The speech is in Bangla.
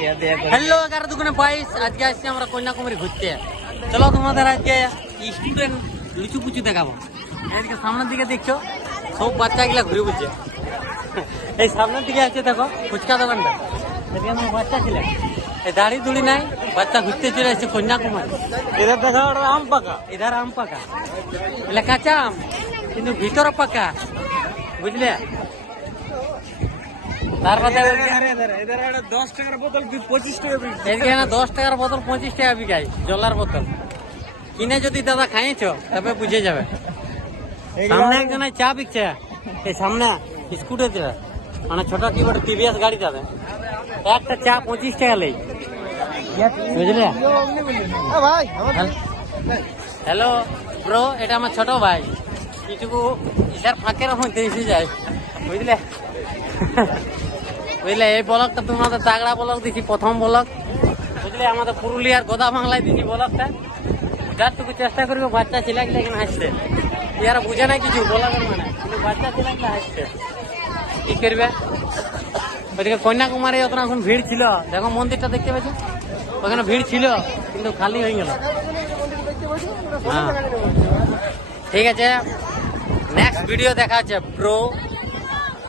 হ্যালো 11-22 আজকে আসছি আমরা কন্যাকুমারী ঘুরতে। চলো তোমাদের আজকে স্টুডেন্ট লুচু পুচু দেখাবো। এদিকে সামনের দিকে দেখছো সব বাচ্চাগুলা ঘুরে বুঝছে। এই সামনের দিকে আছে দেখো ফুচকা দোকানটা, এদিকে আমার বাচ্চা ছিলেন এই দাড়ি দুড়ি নাই, বাচ্চা ঘুরতে চলে আসছে কন্যাকুমারী। এদের দেখা আম পাকা, এধার আম পাকা, এগুলা কাঁচা আম কিন্তু ভিতরে পাকা, বুঝলে। তারপরে 10 টাকার বোতল 25 টাকা এদিকে 10 টাকার বোতল 25 টাকা বিকায়, জলার বোতল কিনে যদি দাদা খাইছ তবে বুঝে যাবে। সামনে একজন চা বিকছে, এই সামনে স্কুটিতে মানে ছোট কি বটে টিভিএস গাড়ি যাবে, একটা চা 25 টাকা লেই, বুঝলে। হ্যালো ব্রো, এটা আমার ছোট ভাই, কিছুটুকু ইসার ফাঁকের মধ্যে এসে যায়, বুঝলে। বুঝলে এই ব্লগটা তোমাদের তাগড়া ব্লগ দিছি, প্রথম ব্লগ, বুঝলে। আমাদের পুরুলিয়ার গোদা বাংলায় দিছি ব্লগটা। যারটুকু চেষ্টা করবো বাচ্চা ছেলেগুলো এখানে হাসছে, ইয়ারা বুঝে না কিছু ব্লগের মানে, কিন্তু বাচ্চা ছেলেগুলো হাসছে, কি করবে। ওইদিকে কন্যাকুমারী ওখানে এখন ভিড় ছিল, দেখো মন্দিরটা দেখতে পাচ্ছ, ওখানে ভিড় ছিল কিন্তু খালি হয়ে গেল। হ্যাঁ ঠিক আছে, নেক্সট ভিডিও দেখা আছে ব্রো।